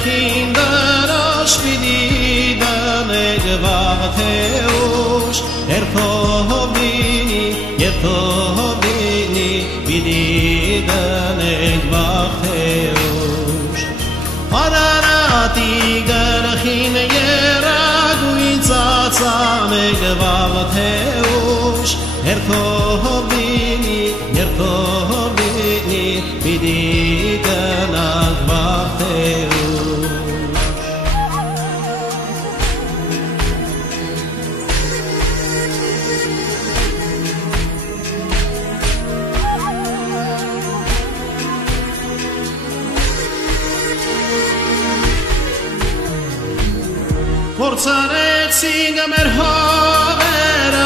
գլխին դրոշ պիտի դնեք վաղ թե ուշ երբով լինի պիտի դնեք վաղ թե ուշ Արարատի գլխին երագույն ծածանեք վաղ թե ուշ երբով լինի պիտի գնաք վաղ թե ուշ Փորձարեցինք մեր հողերը,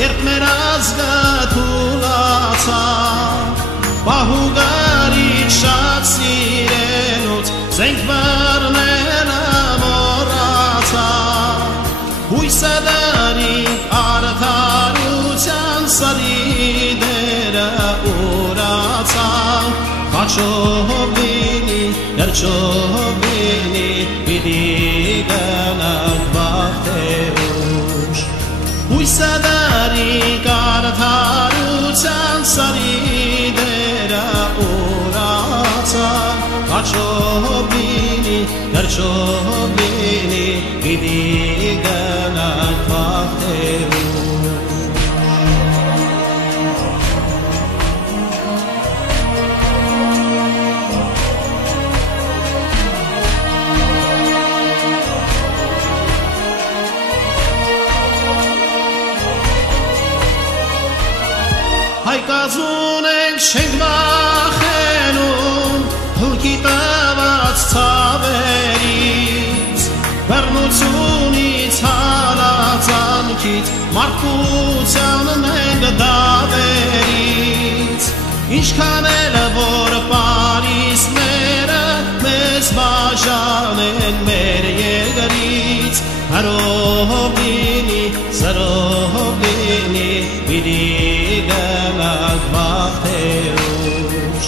երբ մեր ազգը թուլացավ, պահուգարից շատ սիրելուց զենք բռնելը մոռացավ, հույսը դրինք արդարության սարի դերը ուրացավ, խաչով լինի, գրչով լինի, պիտի գնաք վաղ թե ուշ Հույսը դրինք արդարության սարի դերը ուրացավ, խաչով լինի, գրչով լինի, պիտի գնաք վաղ թե ուշ Հայկազուն ենք չենք վախենում հուլքի տված ցավերից բռնությունից հալածանքից մարդկությանն ենք դավերից ինչքան էլ որ պարիսները մեզ բաժանեն մեր երկրից հարով լինի, սրով լինի, պիտի գնաք վաղ թե ուշ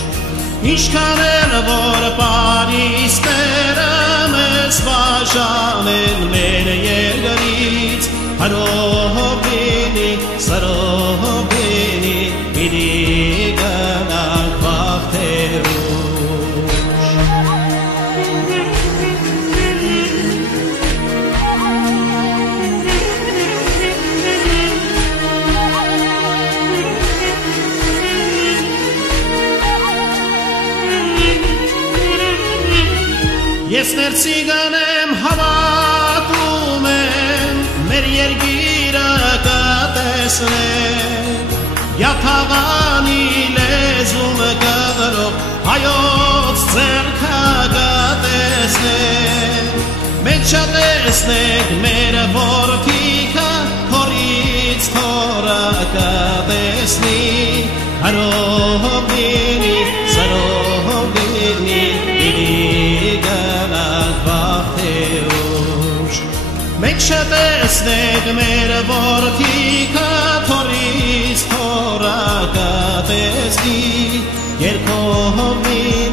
Ինչքան էլ որ պարիսները մեզ բաժանեն մեր երկրից հարով լինի, սրով լինի, պիտի գնաք վաղ թե ուշ Ես ներսիգան եմ հավատում եմ մեր երկիրը կտեսնեմ Յաթաղանի լեզում կդրող հայոց ձեռքը կտեսնեմ Մենք չտեսնենք մեր որդիքը քորից թորը կտեսնի Հարով լինի, սրով լինի, պիտի գնաք վաղ թե ուշ Մենք չտեսնենք մեր որդիքը թորից թորը կտեսնի Երկով լինի